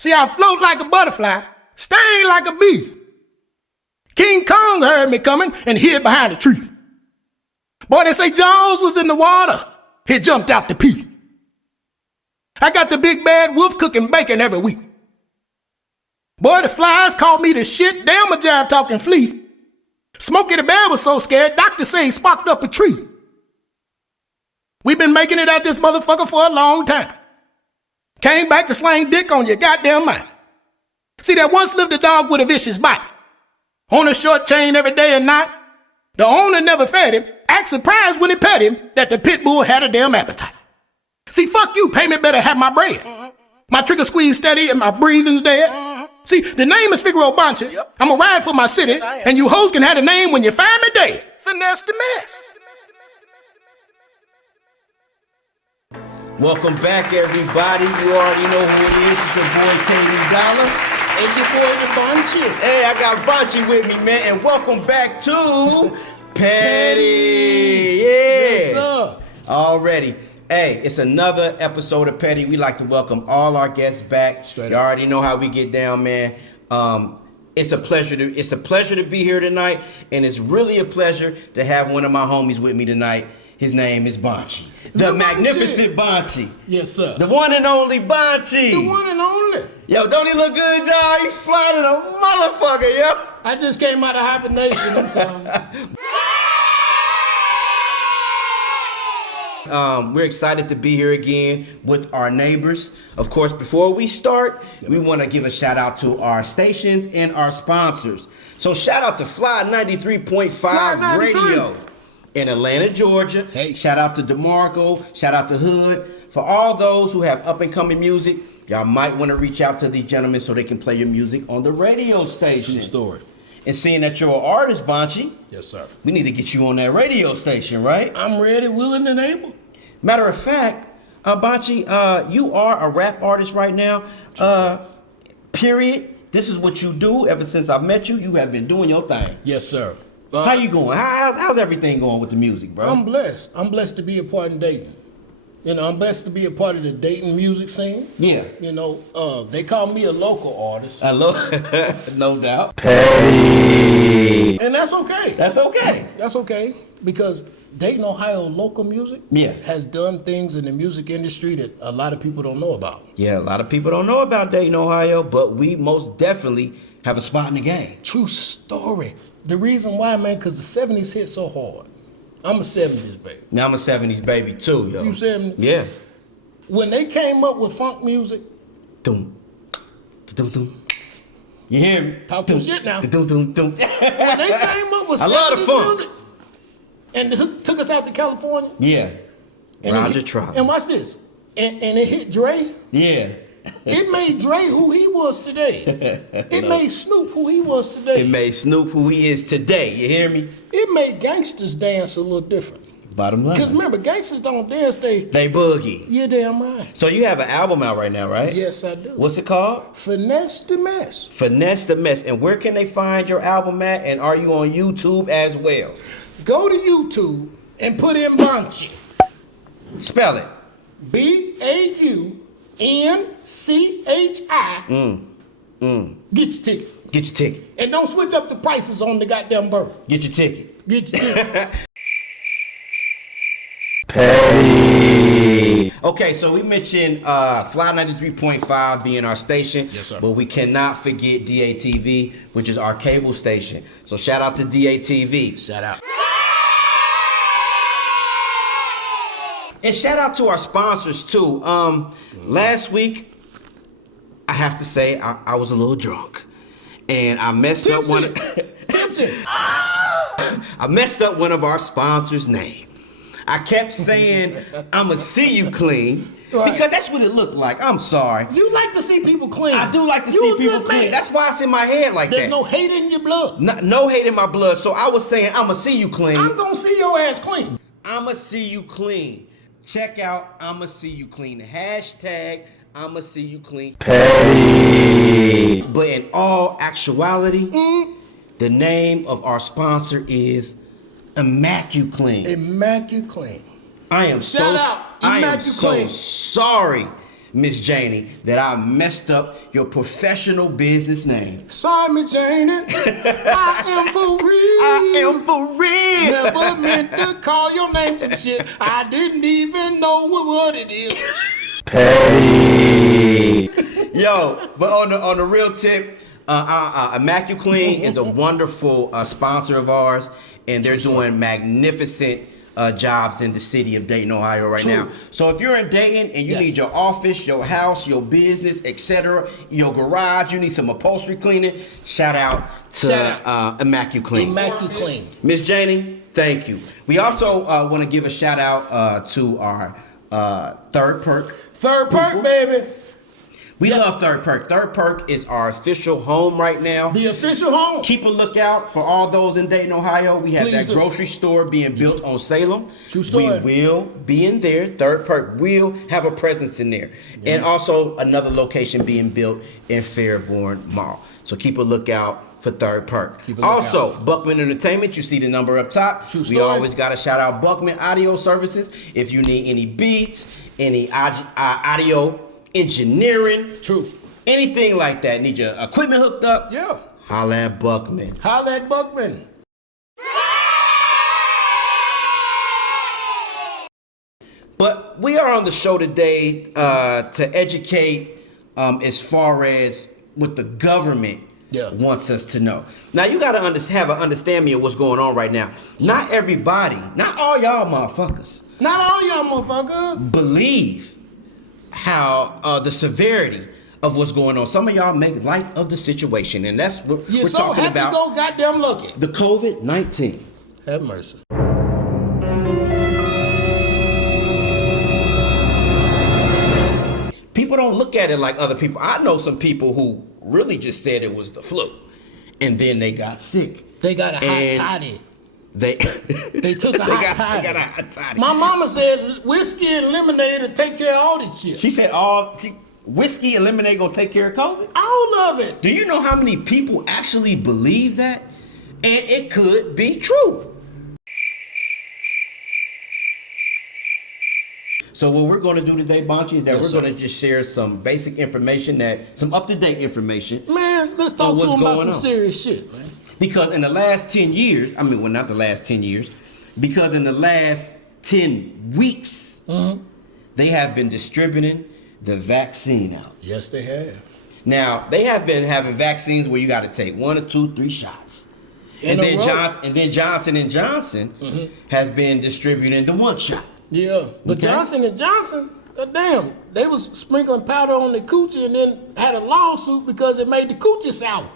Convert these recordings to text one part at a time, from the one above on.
See, I float like a butterfly, sting like a bee. King Kong heard me coming and hid behind a tree. Boy, they say Jones was in the water. He jumped out to pee. I got the big bad wolf cooking bacon every week. Boy, the flies called me the shit damn a jive talking flea. Smokey the Bear was so scared, doctor say he sparked up a tree. We've been making it at this motherfucker for a long time. Came back to slang dick on your goddamn mind. See, there once lived a dog with a vicious bite. On a short chain every day and night. The owner never fed him. Act surprised when he pet him that the pit bull had a damn appetite. See, fuck you, payment better have my bread. My trigger squeeze steady and my breathing's dead. See, the name is Figaro BAUNCHI. I'ma ride for my city, and you hoes can have the name when you find me dead. Finesse the mess. Welcome back, everybody. You already know who it is. It's your boy, K. Dollar. And your boy, the BAUNCHI. Hey, I got BAUNCHI with me, man. And welcome back to Petty. Yeah. Yes, sir. Already. Hey, it's another episode of Petty. We like to welcome all our guests back. Straight you up. already know how we get down, man. It's a pleasure to be here tonight, and it's really a pleasure to have one of my homies with me tonight. His name is BAUNCHI. The magnificent BAUNCHI. Yes, sir. The one and only BAUNCHI. The one and only. Yo, don't he look good, y'all? He flying in a motherfucker, yo. I just came out of hibernation, I'm sorry. We're excited to be here again with our neighbors. Of course, before we start, we want to give a shout out to our stations and our sponsors. So shout out to Fly 93.5 Radio in Atlanta, Georgia. Hey. Shout out to DeMarco. Shout out to Hood. For all those who have up and coming music, y'all might want to reach out to these gentlemen so they can play your music on the radio station. True story. And seeing that you're an artist, BAUNCHI, Yes, sir. we need to get you on that radio station, right? I'm ready, willing, and able. Matter of fact, BAUNCHI, you are a rap artist right now. Period. This is what you do. Ever since I've met you, you have been doing your thing. Yes, sir. How you going? How's everything going with the music, bro? I'm blessed. I'm blessed to be a part of Dayton. You know, I'm blessed to be a part of the Dayton music scene. Yeah. You know, they call me a local artist. No doubt. And that's okay. That's okay. That's okay. Because Dayton, Ohio local music has done things in the music industry that a lot of people don't know about. Yeah, a lot of people don't know about Dayton, Ohio, but we most definitely have a spot in the game. True story. The reason why, man, because the 70s hit so hard. I'm a 70s baby. Now I'm a 70s baby too, yo. You 70s? Yeah. When they came up with funk music, Doom. Doom, doom. You hear me? Talk your shit now. Doom, doom, doom. when they came up with I love the 70s funk. music, and they took us out to California. Yeah. And Roger it hit, Trout. And watch this. And it hit Dre. Yeah. It made Dre who he was today. It made Snoop who he was today. It made Snoop who he is today. You hear me? It made gangsters dance a little different. Bottom line. Because remember, gangsters don't dance, they boogie. You're damn right. So you have an album out right now, right? Yes, I do. What's it called? Finesse the Mess. Finesse the Mess. And where can they find your album at? And are you on YouTube as well? Go to YouTube and put in BAUNCHI. Spell it. BAUNCHI. Get your ticket. Get your ticket. And don't switch up the prices on the goddamn bird. Get your ticket. Get your ticket. Petty. Okay, so we mentioned Fly 93.5 being our station. Yes, sir. But we cannot forget DATV, which is our cable station. So shout out to DATV. Shout out. And shout out to our sponsors too. Last week, I have to say, I was a little drunk. And I messed up one I messed up one of our sponsors' name. I kept saying, I'ma see you clean. Right. Because that's what it looked like. I'm sorry. You like to see people clean. I do like to You see a people good clean. man. That's why it's in my head like There's that. no hate in your blood. No hate in my blood. So I was saying, I'ma see you clean. I'm gonna see your ass clean. I'ma see you clean. Check out I'ma see you clean. Hashtag I'ma see you clean. Petty. But in all actuality, the name of our sponsor is Immaculate. Immaculate. I am Shout out, I am Immaculate. so sorry Miss Janie, that I messed up your professional business name. Sorry, Miss Janie. I am for real. I am for real. Never meant to call your name some shit. I didn't even know what it is. Petty. Yo, but on the real tip, Immaculate is a wonderful sponsor of ours, and they're doing magnificent jobs in the city of Dayton, Ohio right now. So if you're in Dayton and you need your office, your house, your business, etc., your garage, you need some upholstery cleaning, shout out to Immaculate. Miss Janie, thank you. We also want to give a shout out to our Third Perk. Third Perk, baby. We love Third Perk. Third Perk is our official home right now. The official home. Keep a lookout for all those in Dayton, Ohio. We have that grocery store being built on Salem. True story. We will be in there. Third Perk will have a presence in there. Yeah. And also another location being built in Fairborn Mall. So keep a lookout for Third Perk. Also, Buckman Entertainment, you see the number up top. True story. We always got to shout out Buckman Audio Services. If you need any beats, any audio engineering, anything like that, need your equipment hooked up, holla at Buckman. Holla at Buckman. But we are on the show today to educate as far as what the government wants us to know. Now you got to have an understanding of what's going on right now. Not everybody, not all y'all motherfuckers, believe how the severity of what's going on. Some of y'all make light of the situation, and that's what we're talking about. Go goddamn lucky. The COVID-19. Have mercy. People don't look at it like other people. I know some people who really just said it was the flu, and then they got sick. They got a hot toddy. They took a hot toddy. They got a hot toddy. My mama said whiskey and lemonade will take care of all this shit. She said whiskey and lemonade gonna take care of COVID? All of it. Do you know how many people actually believe that? And it could be true. So what we're gonna do today, Baunchy, is that we're gonna just share some basic information, some up-to-date information. Man, let's talk to them about some serious shit, man. Because in the last 10 years, not the last 10 years, because in the last 10 weeks, they have been distributing the vaccine out. Yes, they have. Now, they have been having vaccines where you got to take 1 or 2, 3 shots. And then Johnson & Johnson has been distributing the 1 shot. Yeah, but Johnson & Johnson, goddamn, they was sprinkling powder on the coochie and then had a lawsuit because it made the coochie sour.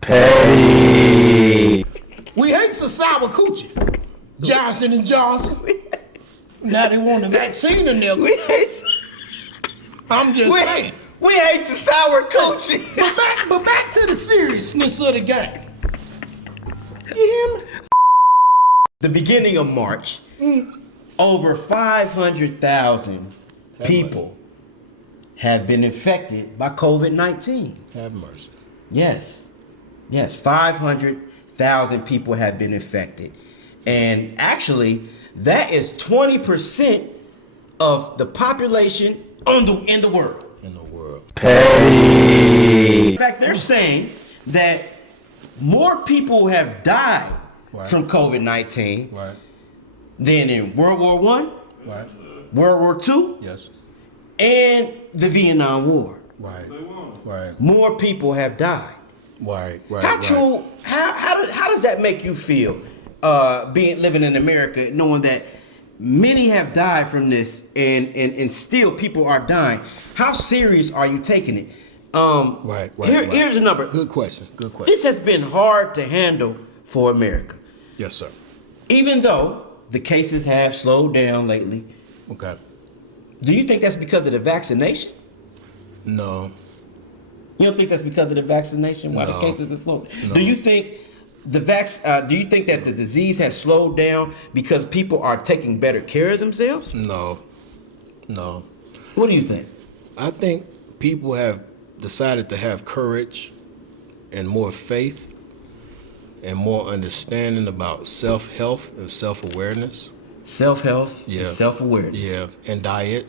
Petty. We hate the sour coochie. Johnson & Johnson. Now they want a vaccine in there. I'm just saying. We hate the sour coochie. But back to the seriousness of the game. You hear me? The beginning of March, over 500,000 people have been infected by COVID-19. Have mercy. Yes, 500,000 people have been infected. And actually, that is 20% of the population in the world. Petty. In fact, they're saying that more people have died from COVID-19 than in World War I, World War II, and the Vietnam War. More people have died. How true? How does that make you feel? Living in America, knowing that many have died from this, and still people are dying. How serious are you taking it? Here's a number. Good question. This has been hard to handle for America. Yes, sir. Even though the cases have slowed down lately. Okay. Do you think that's because of the vaccination? No. You don't think that's because of the vaccination? Why the cases have slowed? No. Do you think do you think that the disease has slowed down because people are taking better care of themselves? No. What do you think? I think people have decided to have courage and more faith and more understanding about self-health and self-awareness. self-health, Yeah. and self-awareness. Yeah, and diet.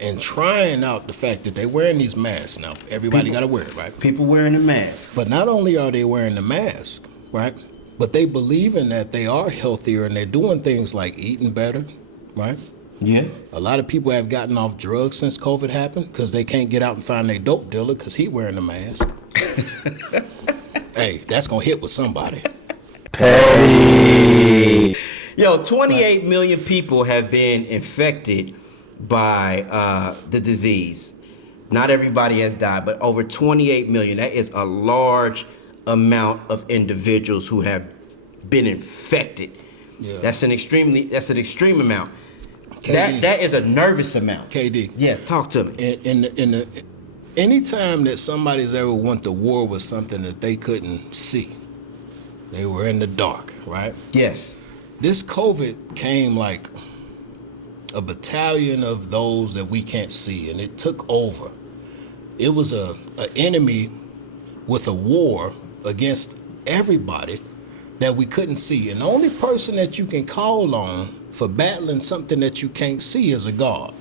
And trying out the fact that they're wearing these masks now. Everybody got to wear it, right? People wearing a mask. But not only are they wearing the mask, right? But they believe in that they are healthier and they're doing things like eating better, right? Yeah. A lot of people have gotten off drugs since COVID happened because they can't get out and find their dope dealer because he wearing the mask. Hey, that's going to hit with somebody. Petty. Yo, 28 million people have been infected by the disease. Not everybody has died, but over 28 million. That is a large amount of individuals who have been infected. Yeah. That's an extreme amount. KD. That is a nervous amount. KD. Yes, talk to me. Anytime that somebody's ever went to war with something that they couldn't see, they were in the dark, right? Yes. This COVID came like a battalion of those that we can't see, and it took over. It was a enemy with a war against everybody that we couldn't see. And the only person that you can call on for battling something that you can't see is a God.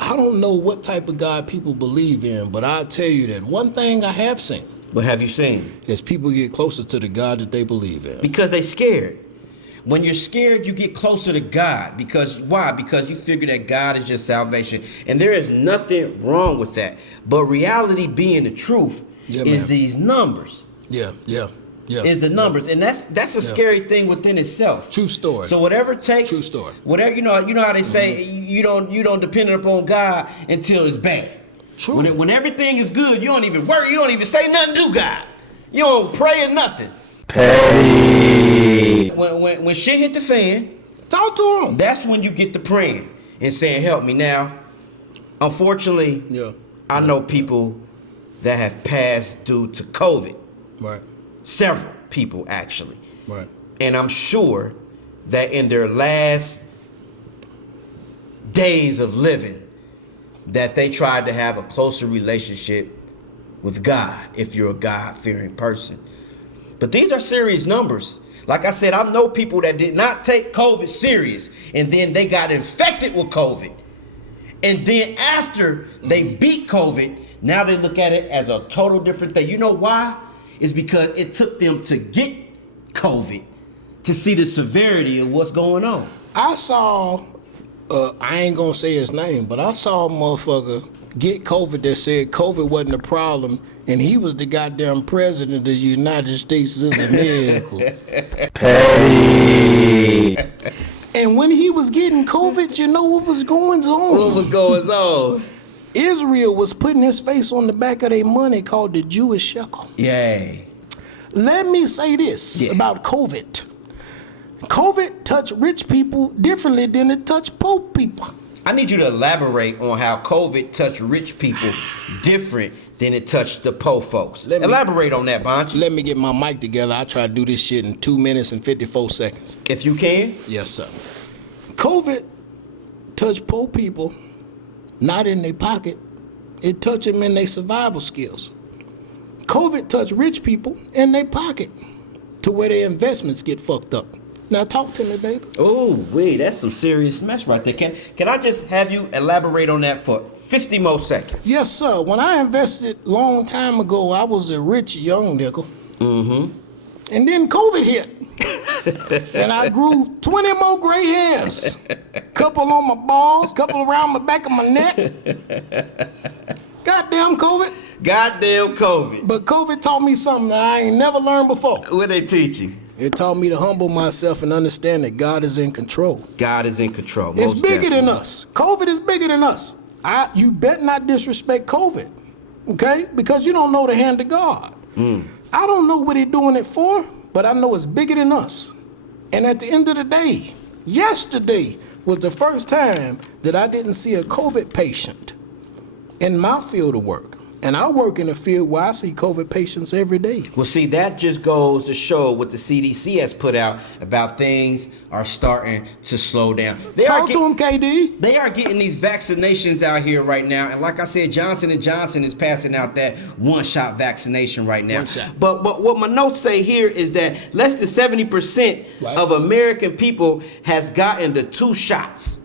I don't know what type of God people believe in, but I'll tell you that one thing I have seen What have you seen? is people get closer to the God that they believe in. Because they scared. When you're scared, you get closer to God. Because why? Because you figure that God is your salvation. And there is nothing wrong with that. But reality being the truth is these numbers. Yeah. Is the numbers. And that's a scary thing within itself. True story. So whatever it takes. True story. Whatever you know how they say you don't depend upon God until it's bad. True. When everything is good, you don't even worry, you don't even say nothing to God. You don't pray or nothing. Petty. When shit hit the fan, Talk to him. that's when you get to praying and saying, help me. Now, unfortunately, I know people that have passed due to COVID. Right. Several people, actually. Right. And I'm sure that in their last days of living, that they tried to have a closer relationship with God, if you're a God-fearing person. But these are serious numbers. Like I said, I know people that did not take COVID serious, and then they got infected with COVID. And then after they beat COVID, now they look at it as a total different thing. You know why? It's because it took them to get COVID to see the severity of what's going on. I saw, I ain't gonna say his name, but I saw a motherfucker get COVID that said COVID wasn't a problem, and he was the goddamn president of the United States of America. Petty. And when he was getting COVID, you know what was going on? What was going on? Israel was putting his face on the back of their money called the Jewish shekel. Yay. Let me say this about COVID. COVID touched rich people differently than it touched poor people. I need you to elaborate on how COVID touched rich people different than it touched the poor folks. Elaborate on that, BAUNCHI. Let me get my mic together. I try to do this shit in 2 minutes and 54 seconds. If you can. Yes, sir. COVID touched poor people, not in their pocket. It touched them in their survival skills. COVID touched rich people in their pocket to where their investments get fucked up. Now talk to me, baby. Oh, wait, that's some serious mess right there. Can I just have you elaborate on that for 50 more seconds? Yes, sir. When I invested long time ago, I was a rich young nigga. Mm-hmm. And then COVID hit. And I grew 20 more gray hairs. Couple on my balls, couple around the back of my neck. Goddamn COVID. Goddamn COVID. But COVID taught me something I ain't never learned before. What they teach you? It taught me to humble myself and understand that God is in control. God is in control. It's bigger definitely. than us. COVID is bigger than us. You bet not disrespect COVID, okay? Because you don't know the hand of God. I don't know what he's doing it for, but I know it's bigger than us. And at the end of the day, yesterday was the first time that I didn't see a COVID patient in my field of work. And I work in a field where I see COVID patients every day. Well, see, that just goes to show what the CDC has put out about things are starting to slow down. Talk to them, KD. They are getting these vaccinations out here right now. And like I said, Johnson & Johnson is passing out that one-shot vaccination right now. One shot. But what my notes say here is that less than 70% of American people has gotten the 2 shots.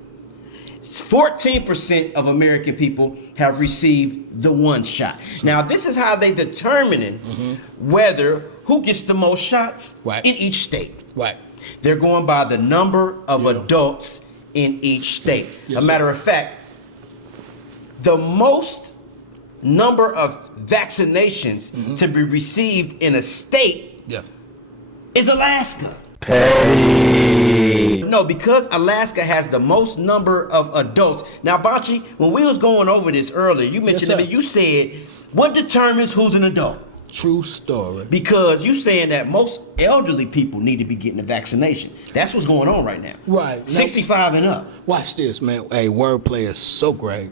14% of American people have received the 1 shot. Now, this is how they determining whether who gets the most shots in each state. Right. They're going by the number of adults in each state. Yes, a matter of fact, the most number of vaccinations to be received in a state is Alaska. Petty. No, because Alaska has the most number of adults. Now, BAUNCHI, when we was going over this earlier, you mentioned to me, you said, what determines who's an adult? True story. Because you saying that most elderly people need to be getting the vaccination. That's what's going on right now. Right. 65 and up. Watch this, man. Hey, wordplay is so great.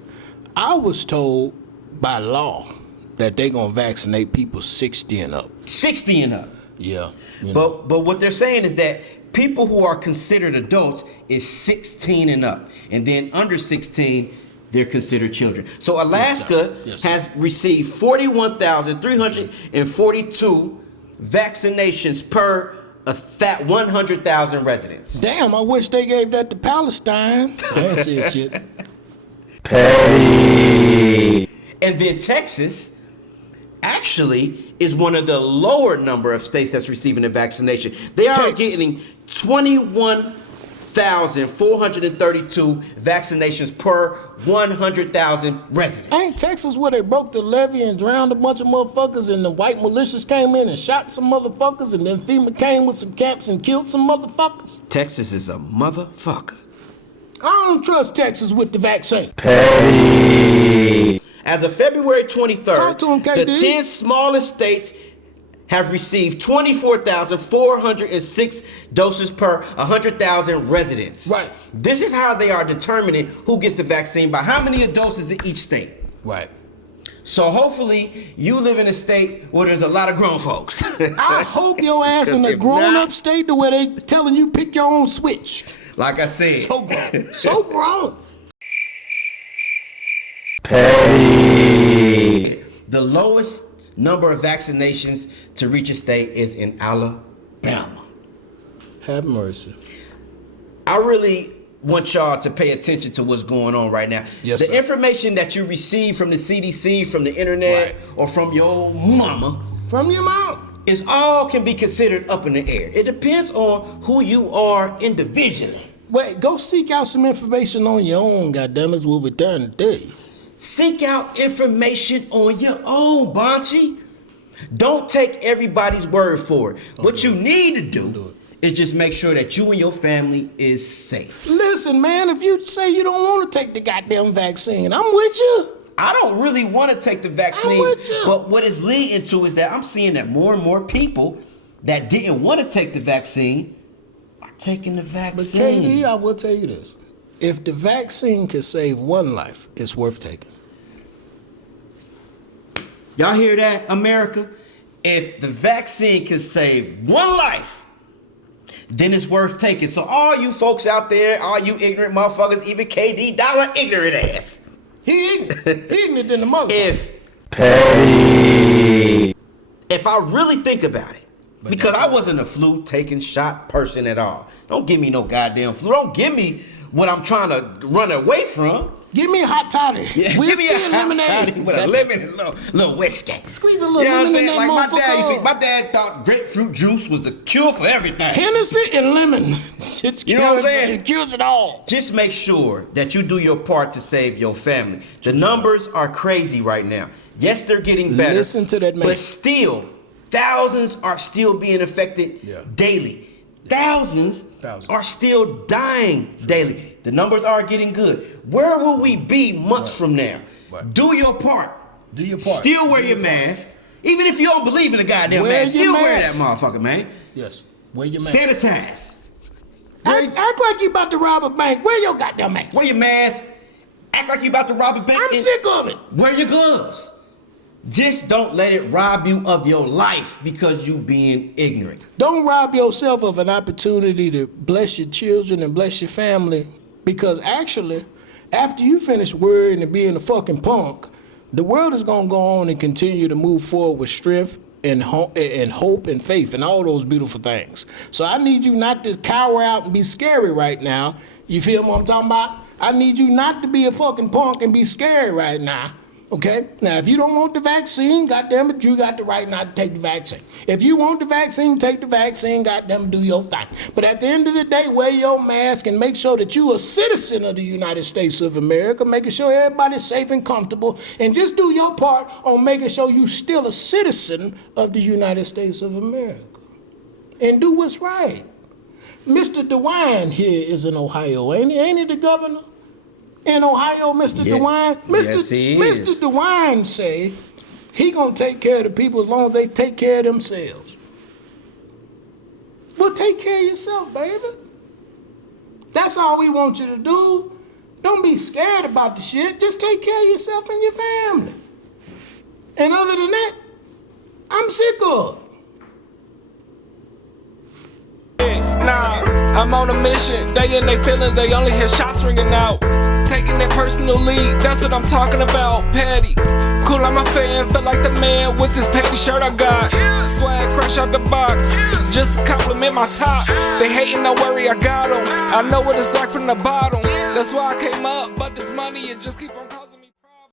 I was told by law that they gonna vaccinate people 60 and up. 60 and up. Yeah. You know. But what they're saying is that people who are considered adults is 16 and up. And then under 16, they're considered children. So Alaska has received 41,342 vaccinations per 100,000 residents. Damn, I wish they gave that to Palestine. That's it, shit. Petty. And then Texas actually is one of the lower number of states that's receiving the vaccination. They are getting 21,432 vaccinations per 100,000 residents. Ain't Texas where they broke the levee and drowned a bunch of motherfuckers and the white militias came in and shot some motherfuckers and then FEMA came with some camps and killed some motherfuckers? Texas is a motherfucker. I don't trust Texas with the vaccine. Petty. As of February 23rd, Talk to him, KD. the 10 smallest states have received 24,406 doses per 100,000 residents. Right. This is how they are determining who gets the vaccine by how many doses in each state. Right. So hopefully you live in a state where there's a lot of grown folks. I hope your ass in a grown-up state to where they telling you pick your own switch. Like I said. So grown. So grown. Petty. The lowest number of vaccinations to reach a state is in Alabama. Have mercy. I really want y'all to pay attention to what's going on right now. Yes, the sir. information that you receive from the CDC, from the internet, or from your mama, From your mom. is all can be considered up in the air. It depends on who you are individually. Wait, go seek out some information on your own, goddammit, we'll be trying to tell you. Seek out information on your own, BAUNCHI. Don't take everybody's word for it. What you need to do is just make sure that you and your family is safe. Listen, man, if you say you don't want to take the goddamn vaccine, I'm with you. I don't really want to take the vaccine, I'm with you. but what it's leading to is that I'm seeing that more and more people that didn't want to take the vaccine are taking the But vaccine. KD, I will tell you this. If the vaccine could save one life, it's worth taking. Y'all hear that, America? If the vaccine can save one life, then it's worth taking. So all you folks out there, all you ignorant motherfuckers, even KD Dollar ignorant ass. He ignorant. He ignorant than the motherfucker. If I really think about it, because I wasn't a flu taking shot person at all. Don't give me no goddamn flu. Don't give me what I'm trying to run away from. Give me a hot toddy. Yeah, Whiskey give me a and hot lemonade. toddy with a lemon and little whiskey. Squeeze a little You know what I'm lemon in saying? that Like my motherfucker. dad used to, my dad thought grapefruit juice was the cure for everything. Hennessy and lemon. You know what I'm saying? It cures it all. Just make sure that you do your part to save your family. The numbers are crazy right now. Yes, they're getting better. Listen to that man. But still, thousands are still being affected daily. Thousands are still dying daily. The numbers are getting good. Where will we be months from now? Right. Do your part. Do your part. Still wear your mask. Even if you don't believe in the goddamn Wear mask, your still wear that mask. motherfucker, man. Yes. Wear your mask. Sanitize. Act like you about to rob a bank. Wear your goddamn mask. Wear your mask. Act like you about to rob a bank. I'm sick of it. Wear your gloves. Just don't let it rob you of your life because you being ignorant. Don't rob yourself of an opportunity to bless your children and bless your family, because actually, after you finish worrying and being a fucking punk, the world is going to go on and continue to move forward with strength and hope and faith and all those beautiful things. So I need you not to cower out and be scary right now. You feel what I'm talking about? I need you not to be a fucking punk and be scary right now. Okay? Now, if you don't want the vaccine, goddamn it, you got the right not to take the vaccine. If you want the vaccine, take the vaccine, goddamn it, do your thing. But at the end of the day, wear your mask and make sure that you're a citizen of the United States of America, making sure everybody's safe and comfortable, and just do your part on making sure you're still a citizen of the United States of America. And do what's right. Mr. DeWine here is in Ohio, ain't he? Ain't he the governor? In Ohio, Mr. DeWine? Yes, he is. Mr. DeWine say he gonna take care of the people as long as they take care of themselves. Well, take care of yourself, baby. That's all we want you to do. Don't be scared about the shit. Just take care of yourself and your family. And other than that, I'm sick of it. Nah, I'm on a mission. They in their feelings, they only hear shots ringing out. Taking their personal lead, that's what I'm talking about. Petty, cool, I'm a fan. Feel like the man with this petty shirt I got. Swag fresh out the box, just to compliment my top. They hating, no worry, I got them. I know what it's like from the bottom. That's why I came up, but this money, it just keep on calling.